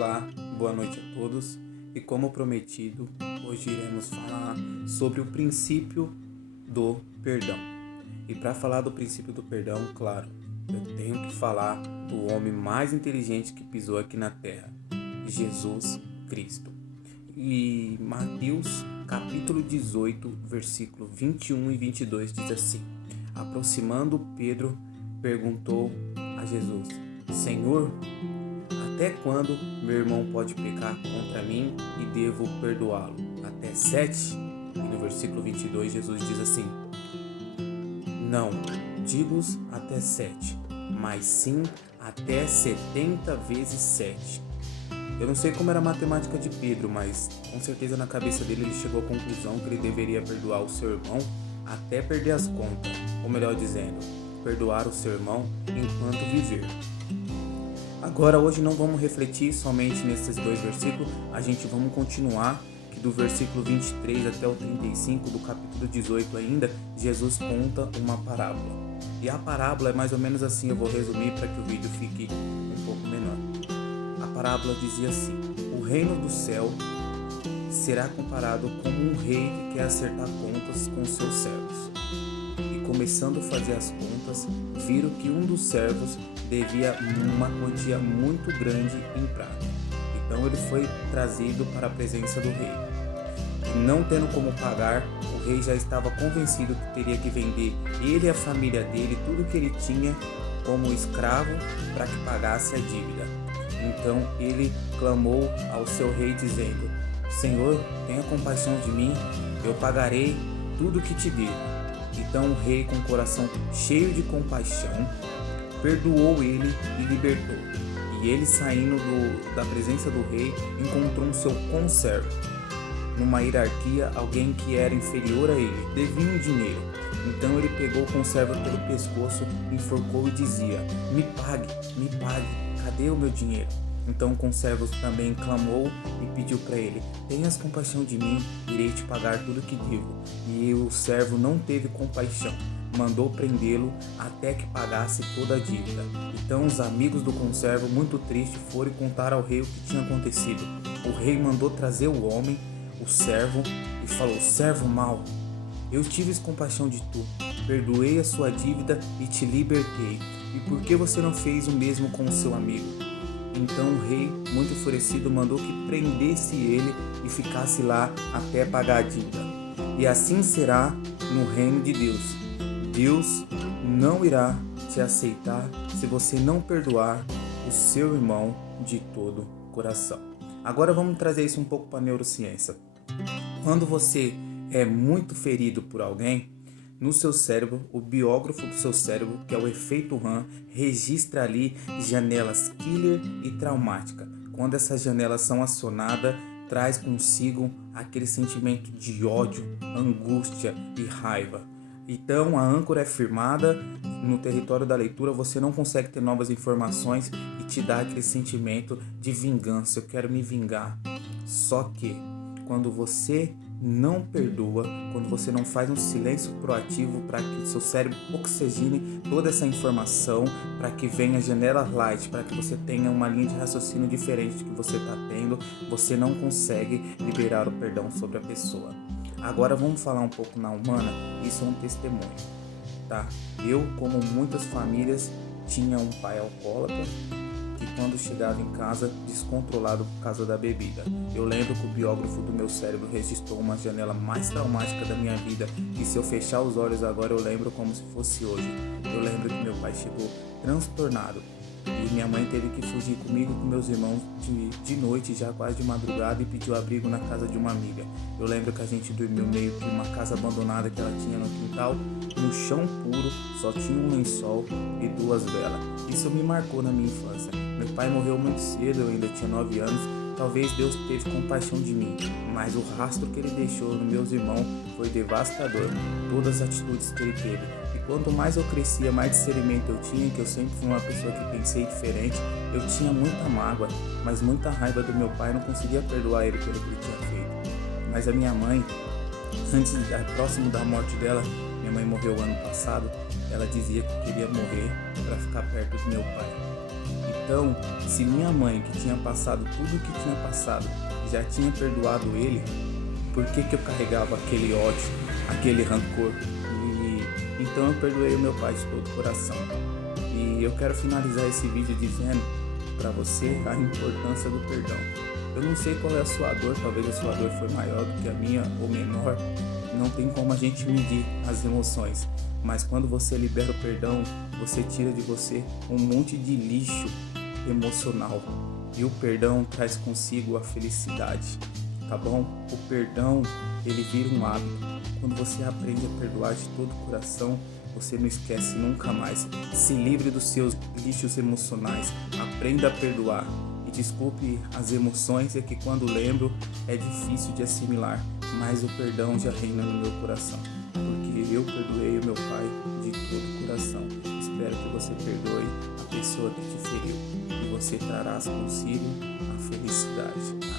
Olá, boa noite a todos. E como prometido, hoje iremos falar sobre o princípio do perdão. E para falar do princípio do perdão, claro, eu tenho que falar do homem mais inteligente que pisou aqui na terra, Jesus Cristo. E Mateus capítulo 18, versículo 21 e 22 diz assim: Aproximando Pedro, perguntou a Jesus: Senhor, até quando meu irmão pode pecar contra mim e devo perdoá-lo? Até 7? E no versículo 22 Jesus diz assim: Não, digo-os até 7, mas sim até 70 vezes 7. Eu não sei como era a matemática de Pedro, mas com certeza na cabeça dele ele chegou à conclusão que ele deveria perdoar o seu irmão até perder as contas, ou melhor dizendo, perdoar o seu irmão enquanto viver. Agora, hoje não vamos refletir somente nesses dois versículos, a gente vamos continuar, que do versículo 23 até o 35 do capítulo 18 ainda, Jesus conta uma parábola. E a parábola é mais ou menos assim, eu vou resumir para que o vídeo fique um pouco menor. A parábola dizia assim: o reino do céu será comparado como um rei que quer acertar contas com seus servos. E começando a fazer as contas, viram que um dos servos devia uma quantia muito grande em prata. Então ele foi trazido para a presença do rei. E não tendo como pagar, o rei já estava convencido que teria que vender ele e a família dele, tudo que ele tinha como escravo, para que pagasse a dívida. Então ele clamou ao seu rei dizendo: Senhor, tenha compaixão de mim, eu pagarei tudo que te devo. Então o rei, com o coração cheio de compaixão, perdoou ele e libertou. E ele, saindo da presença do rei, encontrou um seu conservo. Numa hierarquia, alguém que era inferior a ele, devia um dinheiro. Então ele pegou o conservo pelo pescoço, enforcou e dizia: me pague, cadê o meu dinheiro? Então o conservo também clamou e pediu para ele: tenhas compaixão de mim, irei te pagar tudo que devo. E o servo não teve compaixão, mandou prendê-lo até que pagasse toda a dívida. Então os amigos do conservo, muito tristes, foram contar ao rei o que tinha acontecido. O rei mandou trazer o homem, o servo, e falou: servo mau, eu tive compaixão de tu, perdoei a sua dívida e te libertei. E por que você não fez o mesmo com o seu amigo? Então o rei, muito enfurecido, mandou que prendesse ele e ficasse lá até pagar a dívida. E assim será no reino de Deus. Deus não irá te aceitar se você não perdoar o seu irmão de todo coração. Agora vamos trazer isso um pouco para a neurociência. Quando você é muito ferido por alguém, no seu cérebro, o biógrafo do seu cérebro, que é o efeito RAM, registra ali janelas killer e traumática. Quando essas janelas são acionadas, traz consigo aquele sentimento de ódio, angústia e raiva. Então a âncora é firmada no território da leitura, você não consegue ter novas informações e te dá aquele sentimento de vingança, eu quero me vingar. Só que quando você não perdoa, quando você não faz um silêncio proativo para que seu cérebro oxigene toda essa informação, para que venha janela light, para que você tenha uma linha de raciocínio diferente que você está tendo, você não consegue liberar o perdão sobre a pessoa. Agora vamos falar um pouco na humana, isso é um testemunho, tá? Eu, como muitas famílias, tinha um pai alcoólatra que quando chegava em casa, descontrolado por causa da bebida. Eu lembro que o biógrafo do meu cérebro registrou uma janela mais traumática da minha vida, e se eu fechar os olhos agora eu lembro como se fosse hoje. Eu lembro que meu pai chegou transtornado e minha mãe teve que fugir comigo e com meus irmãos de noite, já quase de madrugada, e pediu abrigo na casa de uma amiga. Eu lembro que a gente dormiu meio que uma casa abandonada que ela tinha no quintal, no chão puro, só tinha um lençol e 2 velas. Isso me marcou na minha infância. Meu pai morreu muito cedo, eu ainda tinha 9 anos. Talvez Deus teve compaixão de mim, mas o rastro que ele deixou nos meus irmãos foi devastador. Todas as atitudes que ele teve. E quanto mais eu crescia, mais discernimento eu tinha, que eu sempre fui uma pessoa que pensei diferente. Eu tinha muita mágoa, mas muita raiva do meu pai, não conseguia perdoar ele pelo que ele tinha feito. Mas a minha mãe, próximo da morte dela, minha mãe morreu ano passado, ela dizia que queria morrer para ficar perto do meu pai. Então, se minha mãe, que tinha passado tudo o que tinha passado, já tinha perdoado ele, por que que eu carregava aquele ódio, aquele rancor? E então eu perdoei o meu pai de todo o coração. E eu quero finalizar esse vídeo dizendo para você a importância do perdão. Eu não sei qual é a sua dor, talvez a sua dor foi maior do que a minha ou menor. Não tem como a gente medir as emoções, mas quando você libera o perdão, você tira de você um monte de lixo emocional. E o perdão traz consigo a felicidade, tá bom? O perdão, ele vira um hábito. Quando você aprende a perdoar de todo o coração, você não esquece nunca mais. Se livre dos seus lixos emocionais. Aprenda a perdoar. E desculpe as emoções, é que quando lembro é difícil de assimilar. Mas o perdão já reina no meu coração. Porque eu perdoei o meu pai de todo o coração. Espero que você perdoe a pessoa que te feriu. E você trará consigo a felicidade.